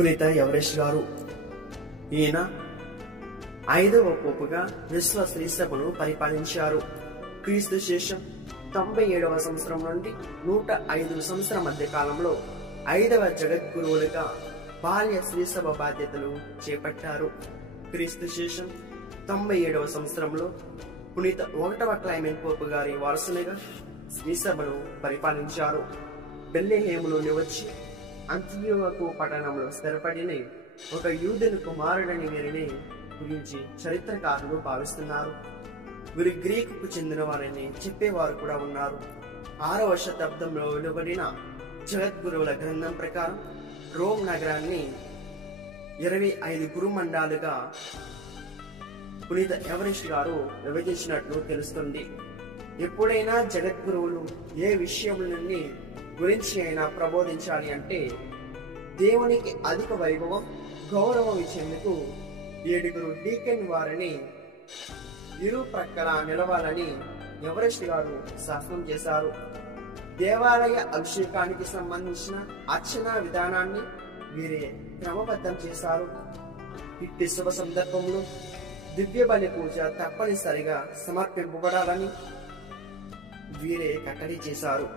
పునీత ఎవరెస్ట్ గారు. ఈయన 5వ పోపుగా విశ్వ శ్రీసభను పరిపాలించారు. క్రీస్తు శేషం 97వ సంవత్సరం నుండి 105 సంవత్సరం మధ్య కాలంలో 5వ జగద్గురువులుగా బాల్య శ్రీసభ బాధ్యతలు చేపట్టారు. క్రీస్తు శేషం 97వ సంవత్సరంలో పునీత 1వ క్లైమెంట్ పోపు గారి వారసునిగా శ్రీసభను పరిపాలించారు. బెత్లెహేములోని వచ్చి అంతియోకు పట్టణంలో స్థిరపడిన ఒక యూదుని కుమారుడని వీరిని గురించి చరిత్రకారులు భావిస్తున్నారు. వీరు గ్రీకుకు చెందిన వారిని చెప్పేవారు కూడా ఉన్నారు. 6వ శతాబ్దంలో వెలువడిన జగద్గురువుల గ్రంథం ప్రకారం రోమ్ నగరాన్ని 25 గురుమండాలుగా పునీత ఎవరెస్ట్ గారు విభజించినట్లు తెలుస్తుంది. ఎప్పుడైనా జగద్గురువులు ఏ విషయంలోని గురించి అయినా ప్రబోధించాలి అంటే దేవునికి అధిక వైభవం, గౌరవం ఇచ్చేందుకు 7 డీకెన్ వారిని ఇరు ప్రక్కల నిలవాలని ఎవరెస్ట్ గారు శాసనం చేశారు. దేవాలయ అభిషేకానికి సంబంధించిన అర్చనా విధానాన్ని వీరే క్రమబద్ధం చేశారు. ఇట్టి శుభ సందర్భంలో దివ్య బలి పూజ తప్పనిసరిగా సమర్పింపబడాలని వీరే కట్టడి చేశారు.